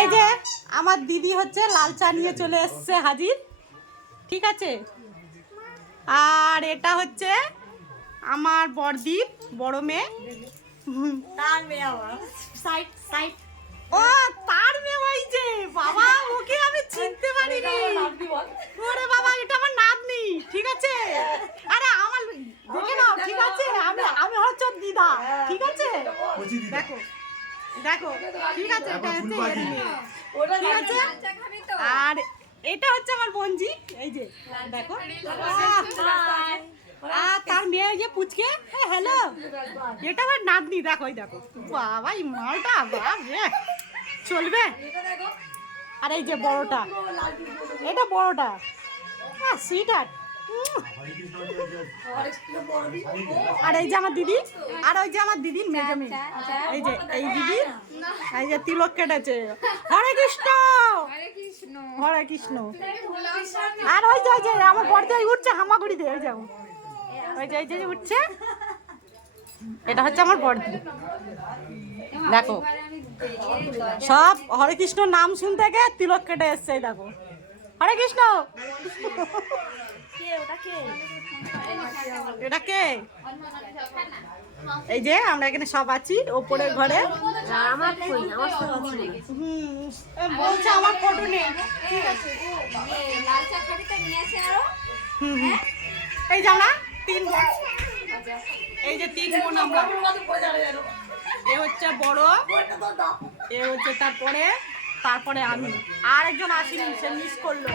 এই যে আমার দিদি হচ্ছে লাল চা নিয়ে চলে এসছে হাজির, ঠিক আছে। আর এটা হচ্ছে আমার বড়দির বড় মেয়ে, তার মেয়ে আবার সাইড সাইড। ও তার মেয়ে, ওই যে বাবা, ওকে আমি চিনতে পারিনি। ওরে বাবা, এটা আমার নাতনি, ঠিক আছে। আরে আমার দেখে নাও, ঠিক আছে। আমি হচ্ছে ওর দিদা, ঠিক আছে। দেখো দেখো, ঠিক আছে, এটা হচ্ছে এর মেয়ে, ঠিক আছে। আর এটা হচ্ছে আমার বোনজি, এই যে দেখো। আর তার মেয়ে যে পুচকে, হ্যালো, এটা আমার নাতনি, দেখো এই দেখো। বাবা এই মালটা বাপ রে, চলবে। আর এই যে বড়টা, এটা বড়টা, সুইট হার্ট। আর এই যে আমার দিদি, আর ওই যে আমার দিদির মেয়ে মেয়ে, এই যে এই দিদি, এই যে তিলক কেটেছে। হরে কৃষ্ণ হরে কৃষ্ণ। আর ওই যে আমার বড়দি উঠছে হামাগুড়ি দিয়ে, ওই যাও, ওই যে উঠছে, এটা হচ্ছে আমার বড়দি। দেখো সব হরে কৃষ্ণ নাম শুনতে গিয়ে তিলক কেটে এসছে, দেখো হরে কৃষ্ণ। এটা কে? এই যে আমরা এখানে সব আছি ওপরের ঘরে। বলছে আমার ফটো নেই, ঠিক আছে। এই যে আমরা তিন বোন, এই যে তিন বোন আমরা। এ হচ্ছে বড়, এ হচ্ছে তারপরে আমি। আর একজন আসেনি, সে মিস করলো।